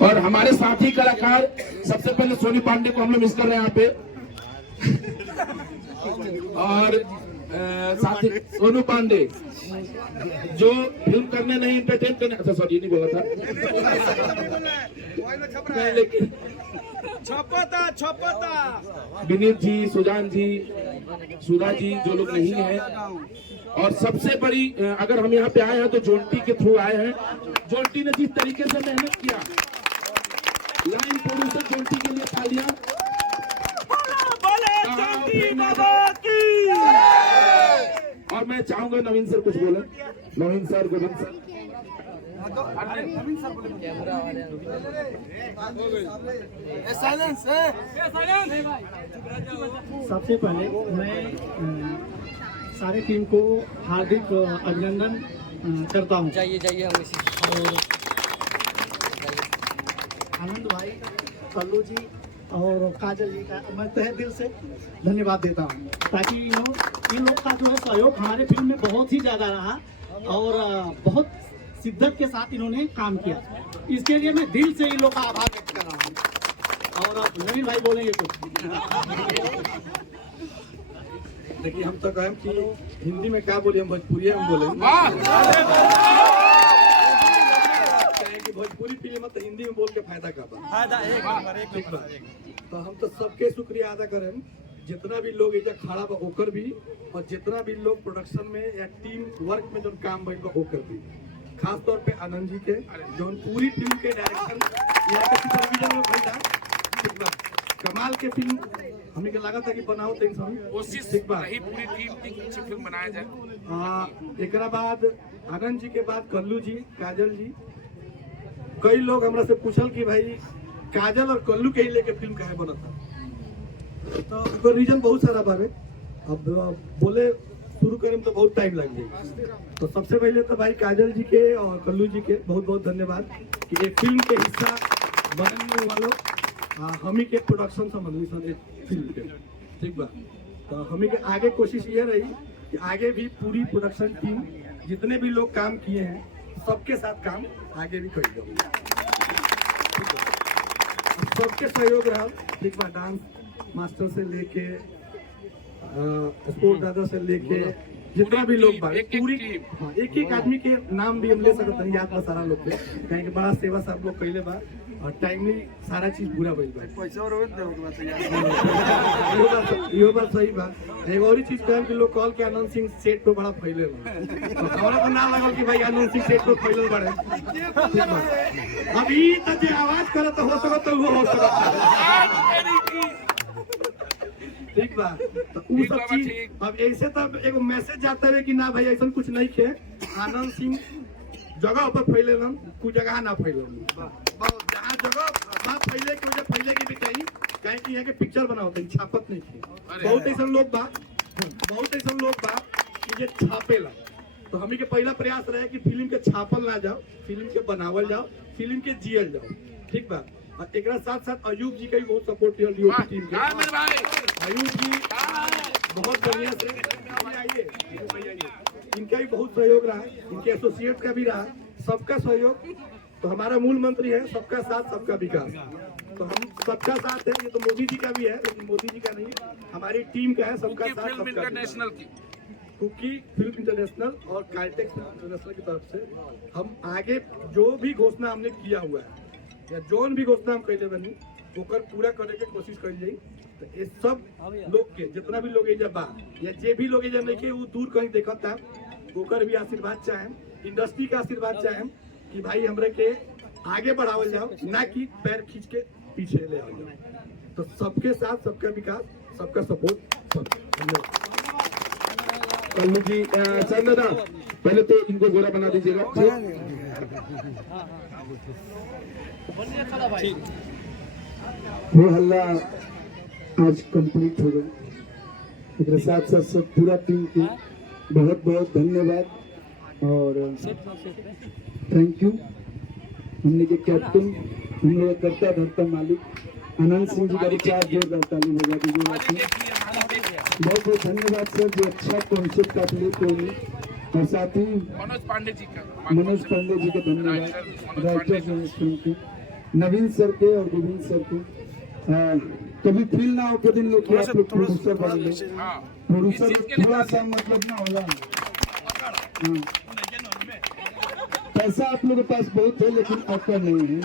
और हमारे साथी कलाकार सबसे पहले सोनी पांडे को हम लोग मिस कर रहे हैं यहाँ पे और साथी सोनू पांडे जो फिल्म करने नहीं एंटरटेन करने, अच्छा सॉरी नहीं बोला था लेकिन विनीत जी, सुजान जी, सुधा जी जो लोग नहीं हैं, और सबसे बड़ी अगर हम यहाँ पे आए हैं तो जोंटी के थ्रू आए हैं। जोंटी ने जिस तरीके से मेहनत किया, लाइन प्रोड्यूसर जोंटी के लिए तालियां। और मैं चाहूंगा नवीन सर कुछ बोले। नवीन सर, गोविंद सर, सबसे पहले मैं सारे टीम को हार्दिक अभिनंदन करता हूं। जाइए हम इसी और आनंद भाई, कल्लू जी और काजल जी का मैं तहे दिल से धन्यवाद देता हूं, ताकि इन लोग का जो है सहयोग हमारे फिल्म में बहुत ही ज़्यादा रहा और बहुत शिद्दत के साथ इन्होंने काम किया। इसके लिए मैं दिल से इन लोग का आभार व्यक्त कर रहा हूँ। और अब नवीन भाई बोलेंगे कुछ। देखिए, हम तो कहें कि हिंदी में क्या बोले, हम भोजपुरी में बोले कि भोजपुरी फिल्म तो हिंदी में बोल के फायदा का तो हम तो सबके शुक्रिया अदा करें, जितना भी लोग इधर खड़ा बा ओकर भी, और जितना भी लोग प्रोडक्शन में या टीम वर्क में जो काम भइल बा ओकर भी, खास तौर पे आनंद जी के जो पूरी फिल्म के डायरेक्शन यहाँ के सुपरविजन में भइल बा। कमाल के फिल्म हमें के लगा था कि बनाओ तो इंसान कोशिश रही पूरी टीम की अच्छी फिल्म बनाया जाए। एक बाद आनंद जी के बाद कल्लू जी, काजल जी, कई लोग हमरा से पूछल कि भाई काजल और कल्लू के ही लेके फिल्म काहे बना था, तो उसका रीजन बहुत सारा बारे। अब बोले शुरू करें तो बहुत टाइम लग जाएगा। तो सबसे पहले तो भाई काजल जी के और कल्लू जी के बहुत बहुत धन्यवाद कि एक फिल्म के हिस्सा बनने वालों हम ही के प्रोडक्शन संबंधी सर एक फिल्म के, ठीक बा। तो हम ही के आगे कोशिश ये रही कि आगे भी पूरी प्रोडक्शन टीम जितने भी लोग काम किए हैं सबके साथ काम आगे भी कर जाओ, सबके सहयोग रहा, ठीक बा। डांस मास्टर से लेके स्पोर्ट दादा से लेके जितना भी लोग पूरी एक एक आदमी के नाम भी हम ले सकते हैं, याद बा सारा लोग के, कहीं बड़ा सेवा सब लोग कैले बा और टाइमली सारा चीज पूरा भइल बा। यो बात सही बा। एक और चीज कहम कि लोग कॉल के आनंद सिंह सेट पे बड़ा फैले बा, हमरा को ना लगल कि भाई आनंद सिंह सेट पे फैलल बड़े। अभी तक जे आवाज करत हो सकत वो हो सकत, ठीक बा। तो उ सब चीज अब ऐसे तब एगो मैसेज जाता है कि ना भाई ऐसा कुछ नहीं खे, आनंद सिंह जगह पर फैले कुछ जगह ना फैले, जहाँ जगह बात फैले की वजह फैले की भी कहीं कहीं की यहाँ के पिक्चर बनाओ छापत नहीं थी। बहुत ऐसा लोग बा कि ये छापेला, तो हमी के पहला प्रयास रहे कि फिल्म के छापल ना जाओ, फिल्म के बनावल जाओ, फिल्म के जियल जाओ, ठीक बा। और एक साथ साथ अयूब जी का भी बहुत सपोर्ट किया टीम के। अयूब जी बहुत बढ़िया से आइए, इनका भी बहुत सहयोग रहा, इनके एसोसिएट का भी रहा, सबका सहयोग। तो हमारा मूल मंत्र है सबका साथ सबका विकास। तो हम सबका साथ है, ये तो मोदी जी का भी है लेकिन मोदी जी का नहीं, हमारी टीम का है सबका साथ सबका इंटरनेशनल की कुकी फिल्म इंटरनेशनल और काल्टेक्स इंटरनेशनल की तरफ से हम आगे जो भी घोषणा हमने किया हुआ है या जोन भी घोषणा हम कैले बनी ओकर पूरा करे के कोशिश करी जाई। तो ये सब लोग के जितना भी लोग एजा बा या जे भी लोग एजा नहीं के वो दूर कहीं देखता ओकर भी आशीर्वाद चाहें, इंडस्ट्री का आशीर्वाद चाहें कि भाई हमरे के आगे बढ़ावल जाओ, ना कि पैर खींच के पीछे ले आओ। तो सबके साथ सबका विकास, सबका सपोर्ट। धन्यवाद। कल्लू जी, दादा पहले तो इनको गोरा बना दीजिएगा। वो हल्ला आज कंप्लीट हो गया, एक साथ साथ सब पूरा टीम की बहुत बहुत धन्यवाद और थैंक यू। हमने के कैप्टन, हम लोग करता धरता मालिक आनंद सिंह जी का विचार जोरदार ताली बजा दीजिए। बहुत बहुत धन्यवाद सर, जो अच्छा कॉन्सेप्ट आप लेते हैं, और साथ ही मनोज पांडे जी का धन्यवाद, राइटर नवीन सर के और गोविंद सर के कभी फील ना हो के दिन लोग कि आप लोग प्रोड्यूसर बनेंगे। प्रोड्यूसर थोड़ा सा मतलब ना होगा। पैसा आप लोगों के पास बहुत है लेकिन अक्ल नहीं है।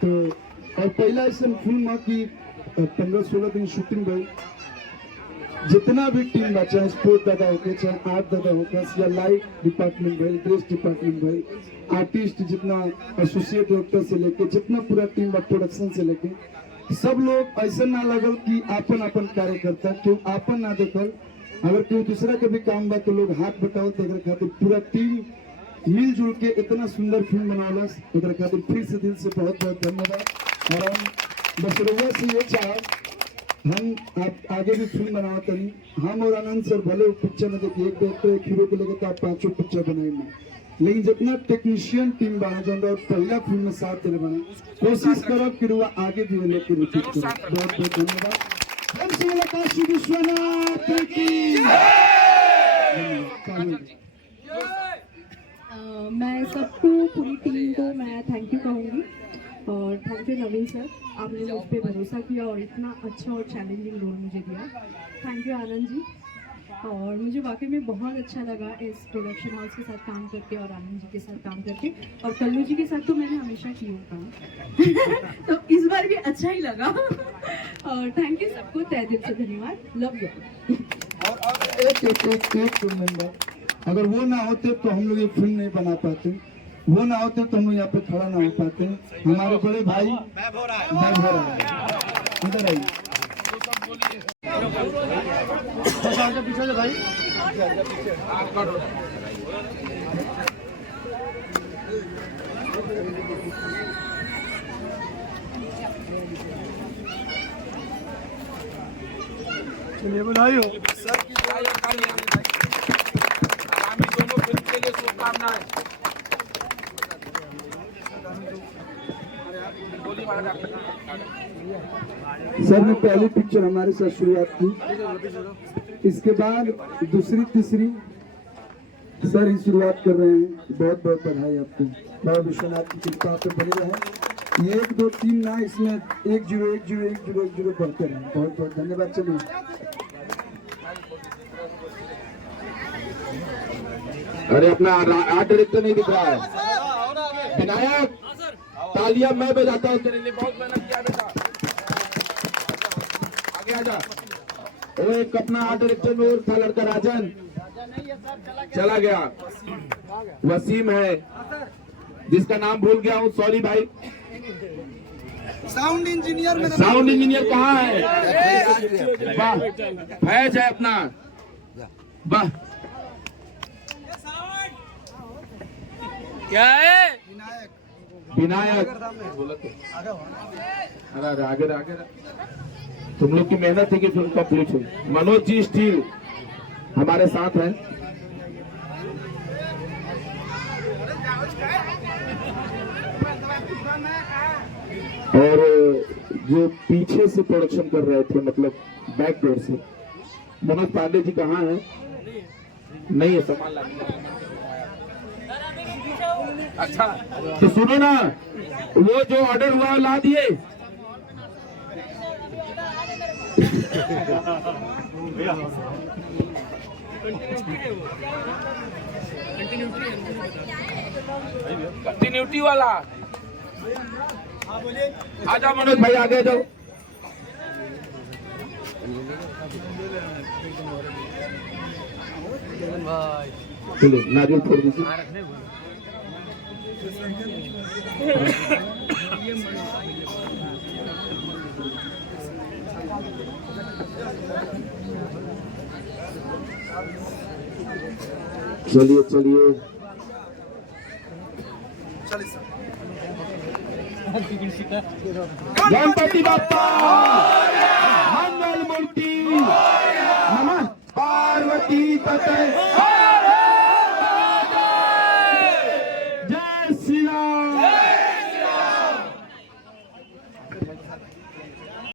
तो और पहला ऐसा फिल्म की 15-16 दिन शूटिंग गई। जितना भी टीम बा, चाहे स्पोर्ट दादा होके, चाहे आर्ट दादा होके, या लाइट डिपार्टमेंट भाई, ड्रेस डिपार्टमेंट भाई, आर्टिस्ट जितना, एसोसिएट डायरेक्टर से लेके जितना पूरा टीम बा, प्रोडक्शन से लेके सब लोग ऐसा ना लगल कि आपन आपन कार्य करता, क्यों आपन ना देखल। अगर कोई दूसरा के भी काम बा तो लोग हाथ बटाओ। तो एक खातिर पूरा टीम मिलजुल के इतना सुंदर फिल्म बनौलस, एक खातिर फिर से दिल से बहुत बहुत धन्यवाद। और हम बस रउआ से ये चाह हम आप आगे भी फिल्म बनावा तनी। हम और आनंद सर भले पिक्चर में देखिए एक डायरेक्टर एक हीरो को लेकर तो आप 5 पिक्चर बनाए, लेकिन जितना टेक्नीशियन टीम बना जो और पहला फिल्म में साथ दे बना, कोशिश करो कि रुआ आगे भी लोग के रिपीट करो। बहुत बहुत धन्यवाद। हम से काशी विश्वनाथ की मैं सबको, पूरी टीम को मैं थैंक यू कहूँगी। और थैंक यू नवीन सर, आपने मुझ पर भरोसा किया और इतना अच्छा और चैलेंजिंग रोल मुझे दिया। Thank you Anand ji. और मुझे वाकई में बहुत अच्छा लगा इस प्रोडक्शन हाउस के साथ काम करके और आनंद जी के साथ काम करके। और कल्लू जी के साथ तो मैंने हमेशा किया काम तो इस बार भी अच्छा ही लगा। और थैंक यू सबको तहे दिल से धन्यवाद। Love you. और एक मेंबर अगर वो ना होते तो हम लोग ये फिल्म नहीं बना पाते, वो ना होते तो हम लोग यहाँ पे खड़ा ना हो पाते। हमारे बड़े भाई इधर आइए। पीछे भाई चलिए बनाइयो सर की आगामी दोनों फिल्म के लिए शुभकामनाएं। सर ने पहली पिक्चर हमारे साथ शुरुआत की, इसके बाद दूसरी तीसरी सर ही शुरुआत कर रहे हैं। बहुत बहुत बधाई आपको। बाबा विश्वनाथ की कृपा पे बने रहे। 1 2 3 ना, इसमें 1 0 1 0 1 0 1 0 बढ़ते रहे। बहुत बहुत धन्यवाद। चलिए अरे अपना आर्ट डायरेक्टर नहीं दिख रहा है। विनायक तालियां मैं बजाता हूँ तेरे लिए, बहुत मेहनत किया बेटा। आगे आजा। वो एक अपना आर्ट डायरेक्टर में और था लड़का राजन, चला गया। वसीम है जिसका नाम भूल गया हूँ, सॉरी भाई। साउंड इंजीनियर कहाँ है? वाह, फैज है अपना। वाह, क्या है? विनायक अरे आगे तुम लोग की मेहनत है कि फिल्म कंप्लीट हो। मनोज जी स्टील हमारे साथ हैं। और जो पीछे से प्रोडक्शन कर रहे थे, मतलब बैक डोर से, मनोज पांडे जी कहाँ हैं? नहीं है, सामान लाने। अच्छा तो सुनो ना, वो जो ऑर्डर हुआ ला दिए। कंटिन्यूटी वाला आजा मनोज भाई, आगे जाओ। चलो नारियल फोड़ दीजिए। चलिए गणपति बाप्पा मंगल मूर्ति नमः पार्वती पते।